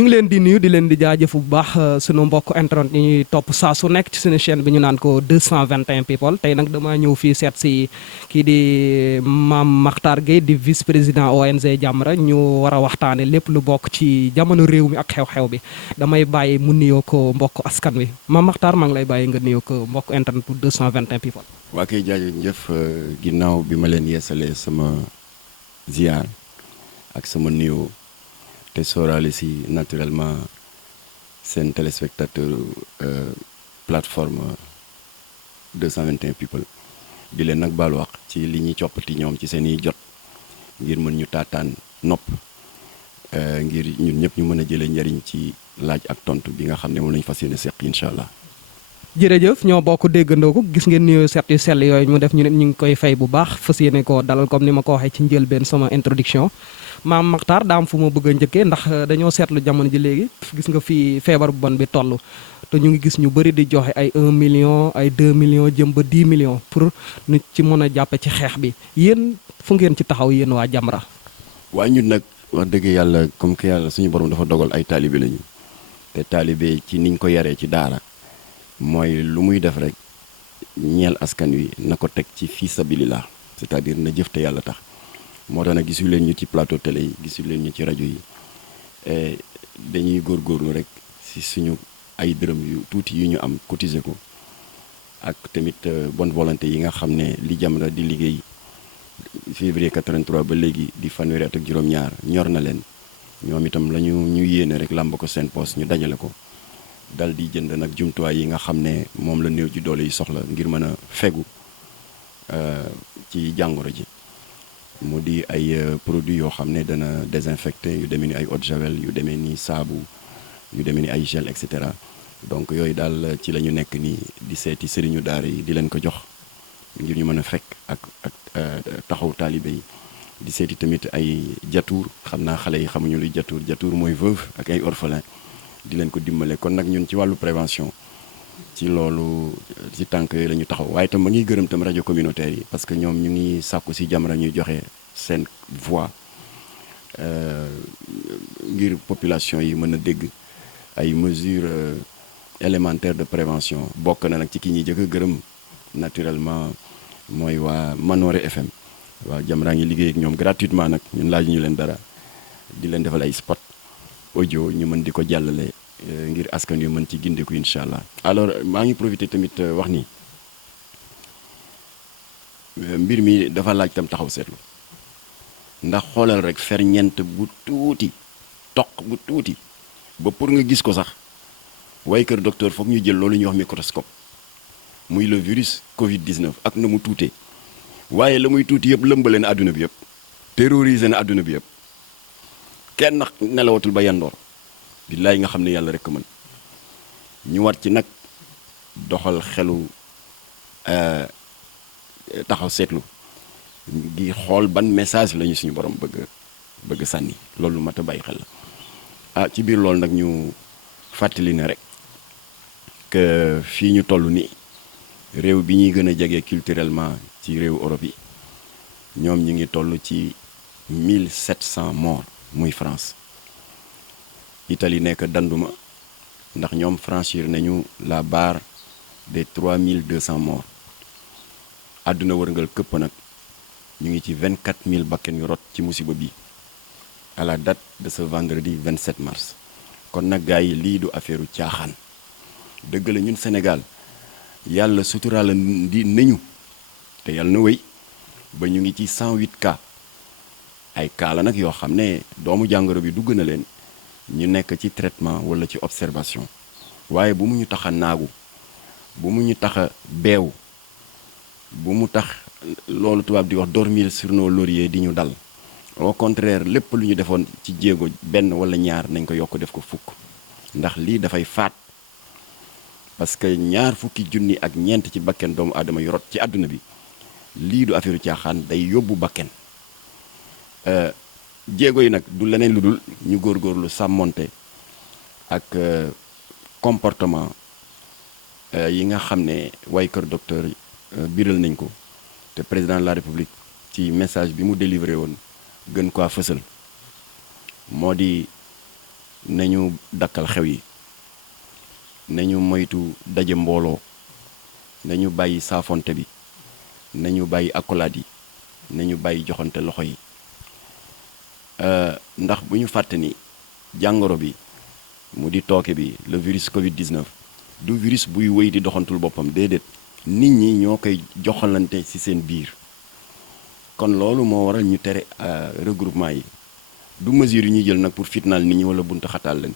ñu ngi leen di nuyu di leen di jaajëf bu baax sunu mbokk internet yi ñuy topp saa su nekk ci suñu chaîne bi ñu naan ko 221 people tey nag dama ñëw fii seet si kii di Mame Mactar Gueye di vice président ONG Jamra ñu war a waxtaane lépp lu bokk ci jamono réew mi ak xew-xew bi damay bàyyi mu nuyoo ko mbokk askan wi Mame Mactar maa ngi lay bàyyi nga nuyoo ko mbokk internet bu 221 people. waa kay jaajëf ginnaaw bi ma leen yeesalee sama ziar ak sama nuyoo te sóoraale si naturellement seen téléspectateur plateforme 221 people di leen nag baalu wax ci li ñuy coppati ñoom ci seen i jot ngir mën ñu taataan nopp ngir ñun ñëpp ñu mën a jëlee njariñ ci laaj ak tontu bi nga xam ne moom la ñu fas yéene seq incha allah. jërëjëf ñoo bokk déggandoo ko gis ngeen nuyoo set yu sell yooyu mu def ñu ne ñu ngi koy fay bu baax fas yéene ko dalal comme ni ma ko waxee ci njëlbeen sama introduction Mame Mactar daa am fu ma bëgg a njëkkee ndax dañoo seetlu jamono ji léegi gis nga fi feebar bu bon bi toll te ñu ngi gis ñu bëri di joxe ay 1 million ay 2 millions jëm ba 10 millions pour nit ci mën a jàppe ci xeex bi yéen fu ngeen ci taxaw yéen waa Jamra. waaye ñun nag wax dëgg yàlla comme que yàlla suñu borom dafa dogal ay taalibe lañu te taalibe ci niñ ko yaree ci daara mooy lu muy def rek ñeel askan wi na ko teg ci fii sabilillah c'est-à-dire na jëf te yàlla tax moo tax nag gisu leen ñu ci plateau télé yi gisu leen ñu ci rajo yi dañuy góorgóorlu rek si suñu ay dërëm yu tuuti yu ñu am cotiser ko ak tamit bonne volonté yi nga xam ne li Jamra di liggéey février 83 ba léegi di fanweeri at ak juróom-ñaar ñor na leen ñoom itam la ñu yéene rek làmb ko seen poos ñu dajale ko dal di jënd nag jumtuwaay yi nga xam ne moom la néew ji doole yi soxla ngir mën a fegu ci jàngoro ji mu di ay produits yoo xam ne dana désinfecté yu demee ni ay eau de javel yu demee ni saabu yu demee ni ay gel et cetera donc yooyu daal ci la ñu nekk nii di seeti sëriñu daara yi di leen ko jox ngir ñu mën a fekk ak taxaw taalibe yi di seeti tamit ay jatuur xam naa xale yi xamuñu luy jatuur mooy veuve ak ay orphelin di leen ko dimbale kon nag ñun ci wàllu prévention ci loolu ci tànk yooyu la ñu taxaw waaye itam ma ngi gërëm tam rajo communautaire yi parce que ñoom ñu ngi sàkku ci Jamra ñuy joxe seen voix ngir population yi mën a dégg ay mesures élémentaires de prévention bokk na nag ci ki ñuy jëkk a gërëm naturellement mooy waa Manore FM waaw Jamra ngi liggéey ak ñoom gratuitement nag ñun laaju ñu leen dara di leen defal ay spot audio ñu mën di ko jàllale ngir askan yu mën ci gindeeku incha allah. alors maa ngi profité tamit wax ni mbir mi dafa laaj tam taxaw seetlu ndax xoolal rek ferñeent bu tuuti toq bu tuuti ba pour nga gis ko sax waaye kër docteur foog ñu jël loolu ñuy wax microscope muy le virus Covid 19 ak na mu tuutee waaye la muy tuuti yëpp lëmbale na àdduna bi yëpp terrorisé na àdduna bi yëpp. kenn nelawatul ba yandoor billaay nga xam ne yàlla rek ko mën ñu war ci nag doxal xelu taxaw seetlu gi xool ban message lañu suñu borom bëgg sànni loolu mat a bàyyi xel la ci biir loolu nag ñu fàttali ne rek que fii ñu toll nii réew bi ñuy gën a jege culturellement ci réew Europe yi ñoom ñu ngi toll ci 1700 morts muy France Italie nekk danduma ndax ñoom franchir nañu la barre des 3200 morts àdduna wërngal këpp nag ñu ngi ci 24000 bakken yu rot ci musiba bi à la date de ce vendredi 27 mars kon nag gars yi lii du affaire caaxaan dëgg la ñun Sénégal yàlla suturaal di nañu te yàlla na wéy ba ñu ngi ci 108 cas ay cas la nag yoo xam ne doomu jàngoro bi dugg na leen ñu nekk ci traitement wala ci observation waaye bu mu ñu tax a naagu bu mu ñu tax a beew bu mu tax loolu tubaab di wax dormir sur nos lauriers di ñu dal au contraire lépp lu ñu defoon ci jéego benn wala ñaar nañ ko yokk def ko fukk ndax lii dafay faat parce que ñaar fukki junni ak ñeent ci bakken doomu aadama yu rot ci àdduna bi lii du affaire caaxaan day yóbbu bakken jéego yi nag du leneen lu dul ñu góorgóorlu sàmmonte ak comportement yi nga xam ne way kër docteur biral nañ ko te président de la république ci message bi mu délivré woon gën ko fësal moo di nañu dakkal xew yi, nañu moytu daje mbooloo, nañu bàyyi saafonte bi, nañu bàyyi accolade yi, nañu bàyyi joxante loxo yi. ndax bu ñu fàtte ni jàngoro bi mu di tooke bi le virus Covid-19 du virus buy wéy di doxantul boppam déedéet, nit ñi ñoo koy joxalante ci seen biir. kon loolu moo waral ñu tere regroupement yi. du mesure yu ñuy jël nag pour fitnaal nit ñi wala buntu xataal leen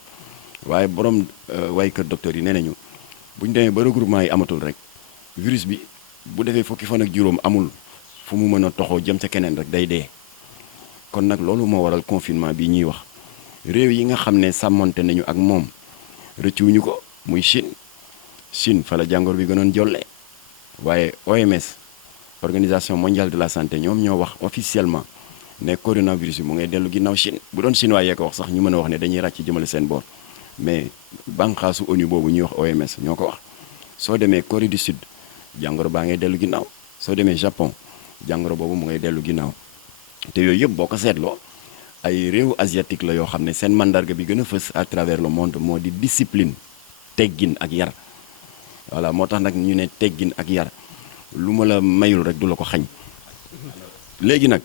waaye borom waaye kër docteur yi nee nañu bu ñu demee ba regroupement yi amatul rek virus bi bu defee fukki fan ak juróom amul fu mu mën a toxoo jëm ca keneen rek day dee. kon nag loolu moo waral confinement bi ñuy wax réew yi nga xam ne sàmmonte nañu ak moom rëccuwuñu ko muy Chine fa la jàngoro bi gënoon jolle waaye OMS organisation mondiale de la santé ñoom ñoo wax officiellement ne coronavirus bi mu ngay dellu ginnaaw Chine. bu doon chinois yee ko wax sax ñu mën a wax ne dañuy ràcc jëmale seen boor mais bànqaasu ONU boobu ñuy wax OMS ñoo ko wax. soo demee Corée du Sud jàngoro baa ngay dellu ginnaaw, soo demee Japon jàngoro boobu mu ngay dellu ginnaaw. te yooyu yëpp boo ko seetloo ay réew asiatique la yoo xam ne seen mandarga bi gën a fës à travers le monde moo di discipline, teggin ak yar. voilà moo tax nag ñu ne teggin ak yar lu ma la mayul rek du la ko xañ. léegi nag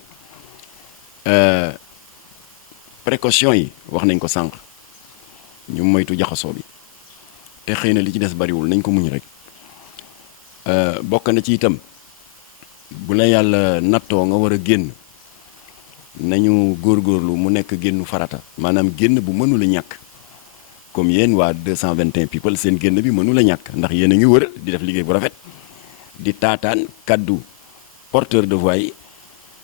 précaution yi wax nañ ko sànq ñu moytu jaxasoo bi te xëy na li ci des bariwul nañ ko muñ rek. bokk na ci itam bu la yàlla nattoo nga war a génn nañu góorgóorlu mu nekk génnu farata, maanaam génn bu mënula ñàkk. comme yéen waa 221 people seen génn bi mënula ñàkk ndax yéen a ngi wër di def liggéey bu rafet di taataan kaddu porteur de voix yi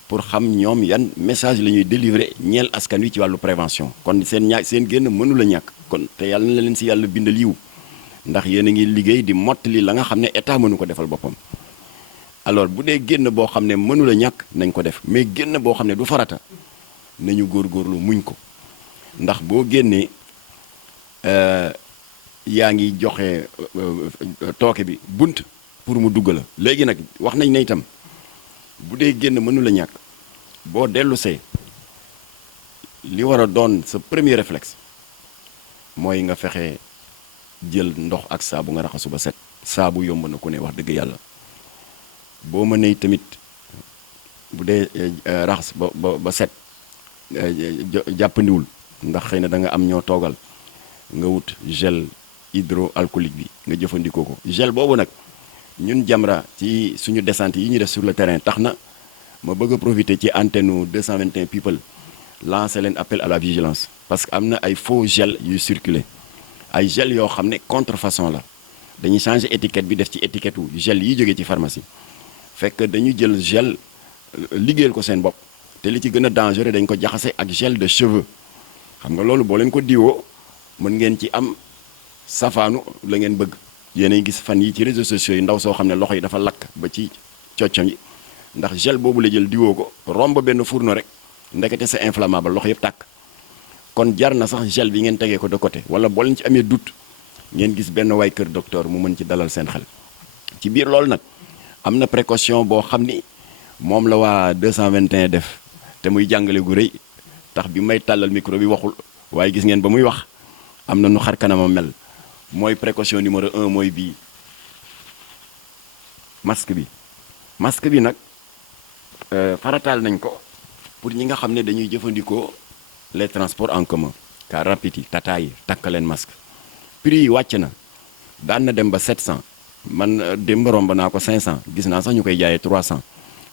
pour xam ñoom yan message la ñuy délivrer ñeel askan wi ci wàllu prévention. kon seen génn mënula ñàkk kon te yàlla na leen si yàlla bindal yiw ndax yéen a ngi liggéey di mottali la nga xam ne état mënu ko defal boppam. alors bu dee génn boo xam ne mënula ñàkk nañ ko def, mais génn boo xam ne du farata nañu góorgóorlu muñ ko ndax boo génnee yaa ngi joxe tooke bi bunt pour mu dugg la. léegi nag wax nañ ne itam bu dee génn mënula ñàkk boo dellusee li war a doon sa premier réflexe mooy nga fexe jël ndox ak saabu nga raxasu ba set. saabu yomb na ku ne wax dëgg yàlla. boo mënee tamit bu dee raxas ba set jàppandiwul ndax xëy na da nga am ñoo toogal nga wut gel hydroalcoolique bi nga jëfandikoo ko. gel boobu nag ñun Jamra ci suñu descente yi ñu def sur le terrain tax na ma bëgg a profiter ci antenne 221 people lancer leen appel à la vigilance parce que am na ay faux gel yuy circuler ay gel yoo xam ne contrefaçon la dañuy changer étiquette bi def ci étiquette wu gel yi jógee ci pharmacie. fekk dañu jël gel liggéeyal ko seen bopp te li ci gën a dangereux dañ ko jaxase ak gel de cheveux. xam nga loolu boo leen ko diwoo mën ngeen ci am safaanu la ngeen bëgg. yéenay gis fan yi ci réseaux sociaux yi ndaw soo xam ne loxo yi dafa lakk ba ci coccam yi ndax gel boobu la jël diwoo ko romb benn fourneau rek ndekete c'est inflammable loxo yëpp tàkk. kon jar na sax gel bi ngeen tegee ko de côté wala boo leen ci amee doute ngeen gis benn waay kër docteur mu mën ci dalal seen xel. ci biir loolu nag am na précaution boo xam ni moom la waa 221 def te muy jàngale gu rëy tax bi may tàllal micro bi waxul waaye gis ngeen ba muy wax am na nu xar kanamam mel. mooy précaution numéro 1 mooy bii masque bi nag farataal nañ ko pour ñi nga xam ne dañuy jëfandikoo les transports en commun car rapide yi tata yi takk leen masque. prix yi wàcc na daan na dem ba 700 man démb romb naa ko 500 gis naa sax ñu koy jaayee 300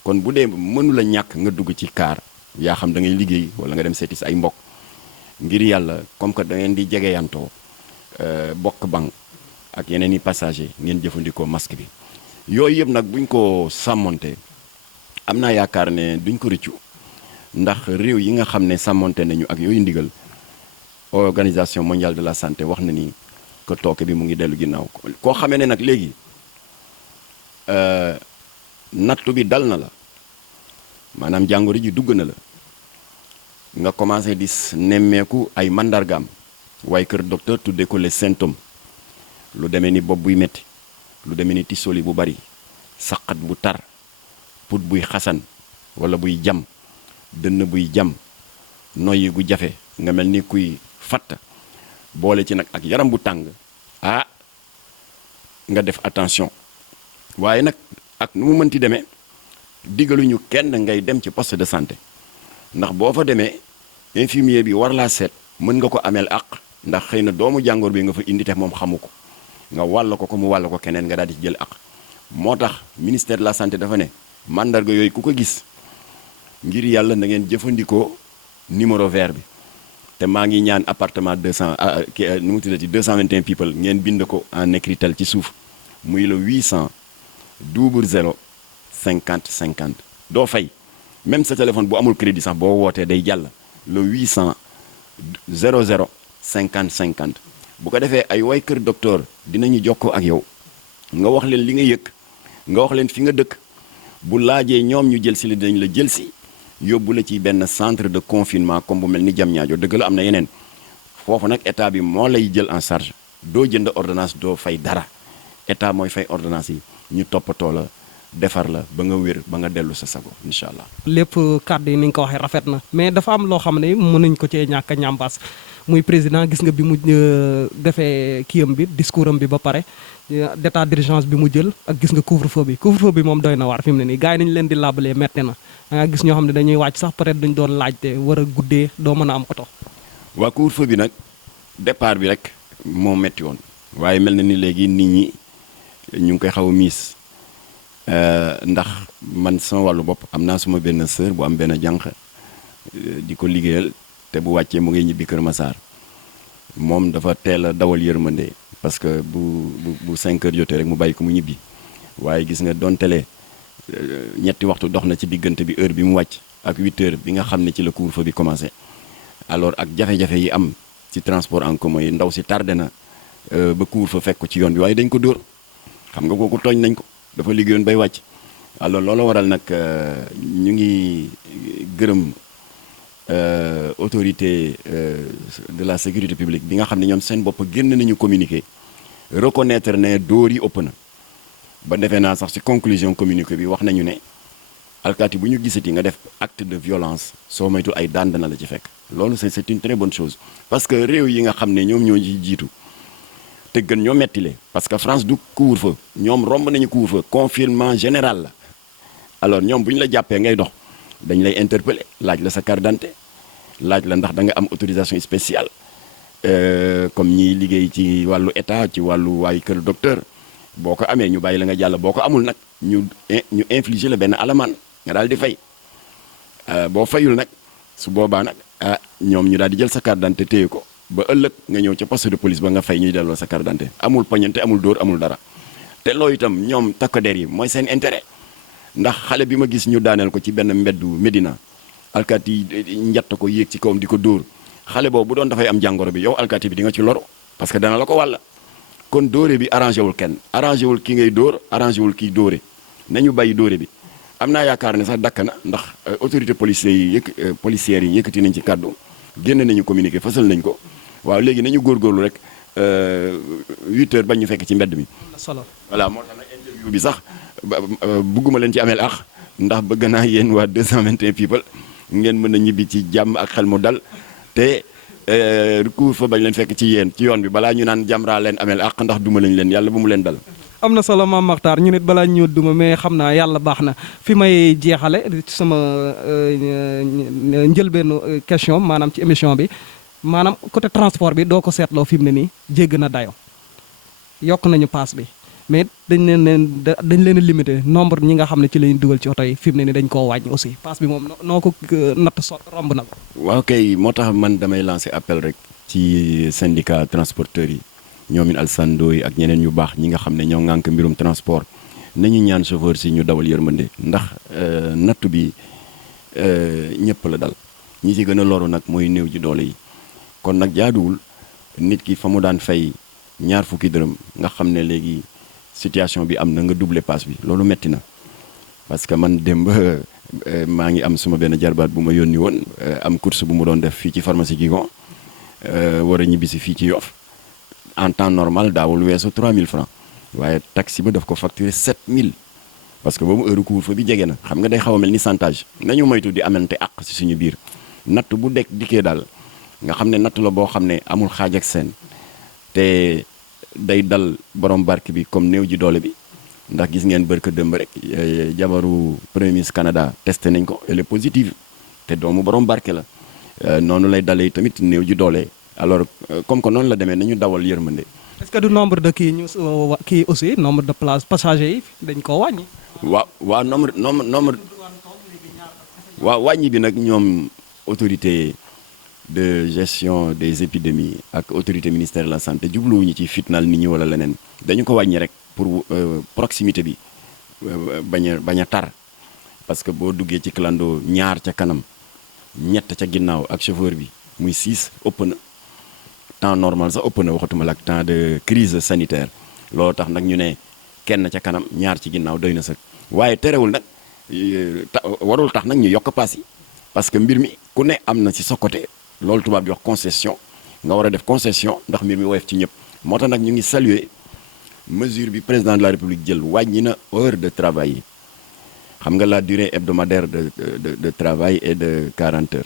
kon bu dee mënu la ñàkk nga dugg ci car yaa xam da ngay liggéey wala nga dem seeti sa ay mbokk ngir yàlla comme que da ngeen di jegeyantoo bokk bank ak yeneen i passager ngeen jëfandikoo masque bi. yooyu yëpp nag buñ ko sàmmonte am naa yaakaar ne duñ ko rëccu ndax réew yi nga xam ne sàmmonte nañu ak yooyu ndigal organisation mondiale de la santé wax na ni que tooke bi mu ngi dellu ginnaaw. koo xamee ne nag léegi nattu bi dal na la maanaam jàngoro ji dugg na la nga commencé di nemmeeku ay mandargaam waaye kër docteur tuddee ko les symptômes lu demee ni bopp buy metti lu demee ni tisoli bu bari saqat bu tar put buy xasan wala buy jam dënn buy jam noyyi gu jafe nga mel ni kuy fatt boole ci nag ak yaram bu tàng nga def attention waaye nag ak nu mu mënti demee digaluñu kenn ngay dem ci poste de santé ndax boo fa demee infirmier bi war laa seet mën nga ko ameel àq ndax xëy na doomu jàngoor bi nga fa indi te moom xamu ko nga wàll ko mu wàll ko keneen nga daal di jël àq moo tax ministère de la santé dafa ne mandarga yooyu ku ko gis ngir yàlla na ngeen jëfandikoo numéro vert bi te maa ngi ñaan appartement 200 nu mu tuddati 221 people ngeen bind ko en écritel ci suuf muy le 800 00 50 50 doo fay même sa téléphone bu amul crédit sax boo wootee day jàll le 800 00 50 50 bu ko defee ay way kër docteur dinañu jokkoo ak yow nga wax leen li nga yëg nga wax leen fi nga dëkk bu laajee ñoom ñu jël si li dañ la jël si yóbbu la ci benn centre de confinement comme bu mel ni Diamniadio dëgg la am na yeneen foofu nag état bi moo lay jël en charge doo jënd ordonnance doo fay dara état mooy fay ordonnance yi ñu toppatoo la defar la ba nga wér ba nga dellu sa sago incha allah. lépp kàddu yi ni nga ko waxee rafet na mais dafa am loo xam ne mënuñ ko cee ñàkk a ñambaas muy président gis nga bi mu defee kiyam bi discours am bi ba pare d'état d'urgence bi mu jël ak gis nga couvre-feu bi moom doy na waar fi mu ne nii gars yi nañu leen di labalee metti na da nga gis ñoo xam ne dañuy wàcc sax peut-être duñ doon laajte war a guddee doo mën a am oto. waa couvre-feu bi nag départ bi rek moo metti woon waaye mel na ni léegi nit ñi ñu ngi koy xaw a miis ndax man sama wàllu bopp am naa suma benn sœur bu am benn jànq di ko liggéeyal te bu wàccee mu ngi ñibbi Kër Massar moom dafa teel a dawal yërmande parce que bu 5 heures jotee rek mu bàyyi ko mu ñibbi waaye gis nga doon tele ñetti waxtu dox na ci diggante bi heure bi mu wàcc ak 8 heures bi nga xam ne ci la couvre-feu bi commencé alors ak jafe-jafe yi am ci transport en commun yi ndaw si tardé na ba couvre-feu fekk ko ci yoon bi waaye dañ ko dóor xam nga kooku tooñ nañ ko dafa liggéeyoon bay wàcc alors loolu waral nag ñu ngi gërëm autorité de la sécurité publique bi nga xam ne ñoom seen bopp génn nañu communiqué reconnaître ne dóor yi ëpp na ba defee naa sax ci conclusion communiqué bi wax nañu ne alkaati bu ñu gisati nga def acte de violence soo moytul ay daan dana la ci fekk loolu c'est une très bonne chose parce que réew yi nga xam ne ñoom ñoo ci jiitu te gën ñoo mettile parce que France du couvre-feu ñoom romb nañu couvre-feu confinement général la alors ñoom bu ñu la jàppee ngay dox dañ lay interpeller laaj la sa carte d'identité laaj la ndax da nga am autorisation spéciale comme ñiy liggéey ci wàllu état ci wàllu waayu kër docteur boo ko amee ñu bàyyi la nga jàll boo ko amul nag ñu infliger la benn alamaan nga daal di fay boo fayul nag su boobaa nag ñoom ñu daal di jël sa carte d'identité téye ko ba ëllëg nga ñëw ca poste de police ba nga fay ñuy delloo sa carte d'identité amul poñante amul dóor amul dara te loolu itam ñoom takk der yi mooy seen intérêt ndax xale bi ma gis ñu daaneel ko ci benn mbeddu Médina alkaati yi njatt ko yéeg ci kawam di ko dóor xale boobu bu doon dafay am jàngoro bi yow alkaati bi di nga ci loru parce que dana la ko wàll kon dóore bi arrangé wul kenn arrangé wul ki ngay dóor arrangé wul kiy dóore nañu bàyyi dóore bi am naa yaakaar ne sax dakk na ndax autorité policières yi yëkkati nañ ci kàddu génn nañu communiqué fësal nañ ko waaw léegi nañu góorgóorlu rek 8 heures bañ ñu fekk ci mbedd mi. solo voilà moo tax nag interview bi sax bugguma leen ci ameel ax ndax bëgg naa yéen waa 221 people ngeen mën a ñibbi ci jàmm ak xel mu dal te couvre-feu bañ leen fekk ci yéen ci yoon bi balaa ñu naan Jamra leen ameel ax ndax duma lañ leen yàlla bu mu leen dal. am na solo Mame Mactar ñu nit balaa ñëw duma mais xam naa yàlla baax na fi may jeexale ci sama njëlbeenu question maanaam ci émission bi maanaam côté transport bi doo ko seetloo fi mu ne nii jégg na dayo yokk nañu paas bi mais dañ leen a limité nombre ñi nga xam ne ci lañu dugal ci oto yi fi mu ne nii dañ koo wàññi aussi paas bi moom noo ko natt romb na ko. waaw kay moo tax man damay lancer appel rek ci syndicat transporteurs yi. ñoomin Alassane Ndoye ak ñeneen ñu baax ñi nga xam ne ñoo ŋànk mbirum transport nañu ñaan chauffeur si ñu dawal yërmande ndax nattu bi ñëpp la dal ñi ci gën a loru nag mooy néew ji doole yi kon nag jaaduwul nit ki fa mu daan fay ñaar fukki dërëm nga xam ne léegi situation bi am na nga doubler pass bi loolu metti na parce que man démb maa ngi am suma benn jarbaat bu ma yónni woon am course bu mu doon def fii ci pharmacie Guigon war a ñibbisi fii ci Yoff en temps normal daawul weesu 3000 francs waaye taxi ba daf ko facturer 7000 parce que boobu heure couvre-feu bi jege na xam nga day xaw a mel ni chantage nañu moytu di amante àq ci suñu biir natt bu dikkee daal nga xam ne natt la boo xam ne amul xaaj ak seen te day dal borom barke bi comme néew ji doole bi ndax gis ngeen bërka dëmb rek jabaru premier ministre Canada testé nañ ko elle est positive te doomu borom barke la noonu lay dalee tamit néew ji doole alors comme que noonu la demee nañu dawal yërmande. est-ce que du nombre de kii aussi nombre de places passagers yi dañ koo wàññi. waaw nombre waaw wàññi bi nag ñoom autorité de gestion des épidémies ak autorité ministère de la santé jubluwuñu ci fitnaal nit ñi wala leneen dañu ko wàññi rek pour proximité bi bañ a tar parce que boo duggee ci clando ñaar ca kanam ñett ca ginnaaw ak chauffeur bi muy 6 ëpp na temps normal sax ëpp na waxatuma la ak temps de crise sanitaire loolu tax nag ñu ne kenn ca kanam ñaar ci ginnaaw doy na sax waaye terewul nag warul tax nag ñu yokk paas yi parce que mbir mi ku ne am na ci sa côté loolu tubaab di wax concession nga war a def concession ndax mbir mi woyof ci ñëpp moo tax nag ñu ngi saluer mesure bi président de la république jël wàññi na heure de travail yi xam nga la durée hebdomadaire de travail est de 40 heures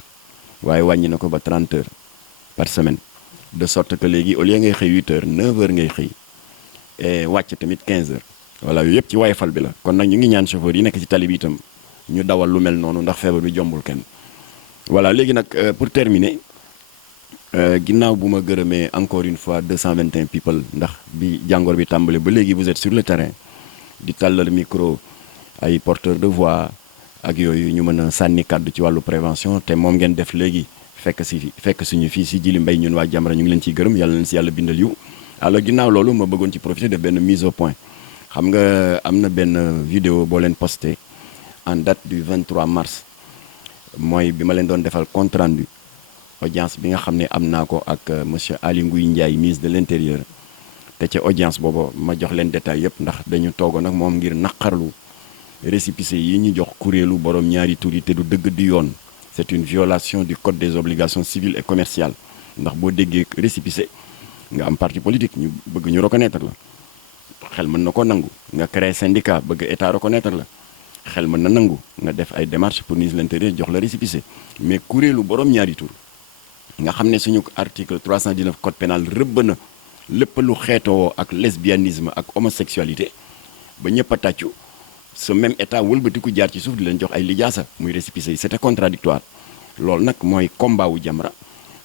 waaye wàññi na ko ba 30 heures par semaine de sorte que léegi au lieu ngay xëy 8 heures 9 heures ngay xëy et wàcc tamit 15 heures voilà yooyu yëpp ci wayfal bi la kon nag ñu ngi ñaan chauffeur yi nekk ci tali bi itam ñu dawal lu mel noonu ndax feebar bi jombul kenn voilà léegi nag pour terminer ginnaaw bu ma gërëmee encore une fois 221 people ndax bi jàngoor bi tàmbale ba léegi vous êtes sur le terrain di tàllal micro ay porteurs de voix ak yooyu ñu mën a sànni kàddu ci wàllu prévention te moom ngeen def léegi fekk suñu fii si Djily Mbaye ñun waa Jamra ñu ngi leen ciy gërëm yàlla leen si yàlla bindal yiw alors ginnaaw loolu ma bëggoon ci profiter de benn mise au point xam nga am na benn vidéo boo leen posté en date du 23 mars mooy bi ma leen doon defal compte rendu audience bi nga xam ne am naa ko ak monsieur Aly Ngouille Ndiaye ministre de l'intérieur te ca audience boobu ma jox leen détail yëpp ndax dañu toogoon ak moom ngir naqarlu récépissé yi ñu jox kuréelu borom ñaari tur yi te du dëgg di yoon c'est une violation du code des obligations civiles et commerciales ndax boo déggee récépissé nga am parti politique ñu bëgg ñu reconnaître la xel mën na ko nangu nga créer syndicat bëgg état reconnaître la xel mën na nangu nga def ay démarches pour ministre de l'intérieur jox la récépissé mais kuréelu borom ñaari tur nga xam ne suñu article 319 code pénal rëbb na lépp lu xeetoo ak lesbianisme ak homosexualité ba ñëpp a tàccu ce même état wëlbatiku jaar ci suuf di leen jox ay lijaasa muy récépissé yi c'était contradictoire loolu nag mooy combat wu Jamra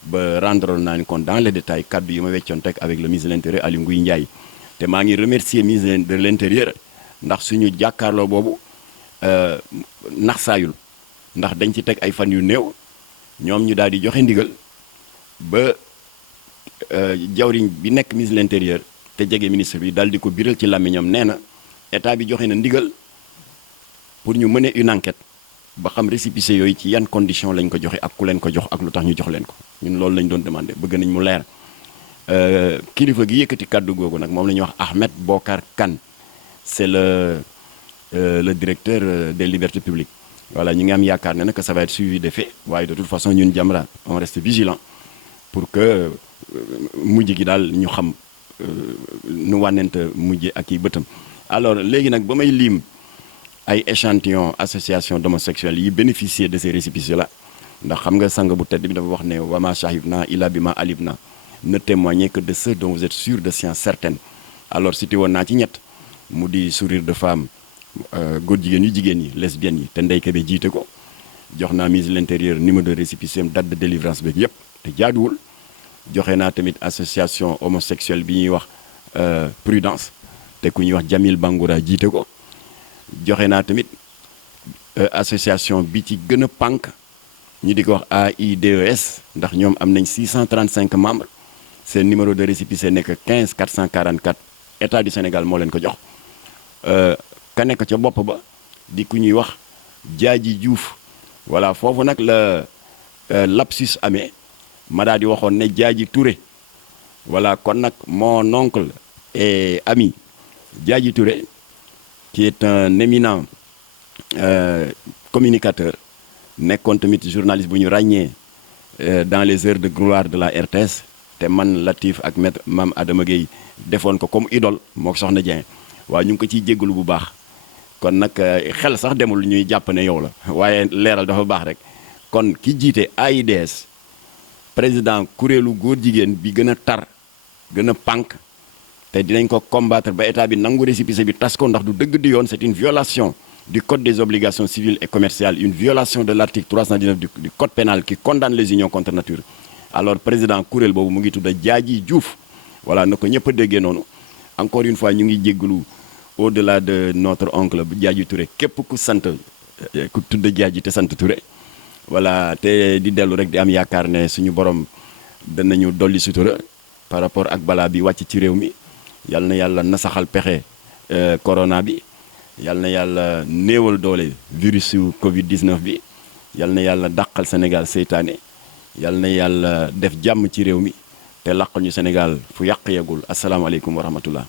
ba rendre naa ni kon dans les détails kaddu yi ma weccoon teg avec le ministre de l'intérieur Aly Ngouille Ndiaye te maa ngi remercier ministre de l'intérieur ndax suñu jàkkaarloo boobu nax saayul ndax dañ ci teg ay fan yu néew ñoom ñu daal di joxe ndigal ba jawriñ bi nekk ministre de l'intérieur te jege ministre bi daal di ko biral ci làmmiñam nee na état bi joxe na ndigal pour ñu mener une enquête ba xam récépissé yooyu ci yan condition lañ ko joxe ak ku leen ko jox ak lu tax ñu jox leen ko ñun loolu lañ doon demandé bëgg nañ mu leer kilifa gi yëkkati kàddu googu nag moom la ñuy wax Ahmed Bokar Kane c'est le directeur des libertés publiques voilà ñu ngi am yaakaar ne nag ça va être suivi des faits waaye de toute façon ñun Jamra on reste vigilant pour que mujj gi daal ñu xam nu wànnent mujj ak i bëtam alors léegi nag ba may lim ay échantillon association d'homosexuels yi bénéficier de ces récépissés là ndax xam nga sang bu tedd bi dafa wax ne wama shahidna illa bima alimna ne témoignez que de ceux dont vous êtes sûr de science certaine alors cité woon naa ci ñett mu di sourire de femme góor jigéen yi lesbiennes yi te Ndeye Kébé jiite ko jox naa ministre de l'intérieur numéro de récépissé date de délivrance beeg yépp te jaaduwul joxe naa tamit association homosexuelle bi ñuy wax prudence te ku ñuy wax Jamil Bangoura jiite ko joxe naa tamit association bi ci gën a pànk ñu di ko wax AIDS ndax ñoom am nañ 635 membres seen numéro de récépissé nekk 15 444 état du Sénégal moo leen ko jox ka nekk ca bopp ba di ku ñuy wax Jaaji Diouf voilà foofu nag la lapsus amee ma daal di waxoon ne Jaaji Touré voilà kon nag mon oncle et ami Jaaji Touré qui est un éminent communicateur nekkoon tamit journaliste bu ñu ràññee dans les heures de gloire de la RTS te man Latif ak maître Mame Adama Gueye defoon ko comme idole moo soxna Dieng waaye ñu ngi ko ciy jéggalu bu baax kon nag xel sax demul ñuy jàpp ne yow la waaye leeral dafa baax rek kon ki jiite AIDS président kuréelu góor jigéen bi gën a tar gën a pànk te dinañ ko combattre ba état bi nangu récépissé bi tas ko ndax du dëgg di yoon. C'est une violation du code des obligations civiles et commerciales, une violation de l'article 319 du code pénal qui condamne les unions contre nature. Alors président kuréel boobu mu ngi tudd Diadji Diouf voilà na ko ñëpp a déggee noonu. Encore une fois ñu ngi jéggalu au-delà de notre oncle Diadji Touré képp ku sant ku tudd Diadji te sant Touré voilà te di dellu rek di am yaakaar ne suñu borom danañu dolli sutura par rapport ak balaa bi wàcc ci réew mi. yal na yàlla nasaxal pexe corona bi yal na yàlla néewal doole virus yu Covid 19 bi yal na yàlla dàqal Sénégal seytaane yal na yàlla def jàmm ci réew mi te làqal ñu Sénégal fu yàq yegul asalaamaaleykum wa rahmatullah.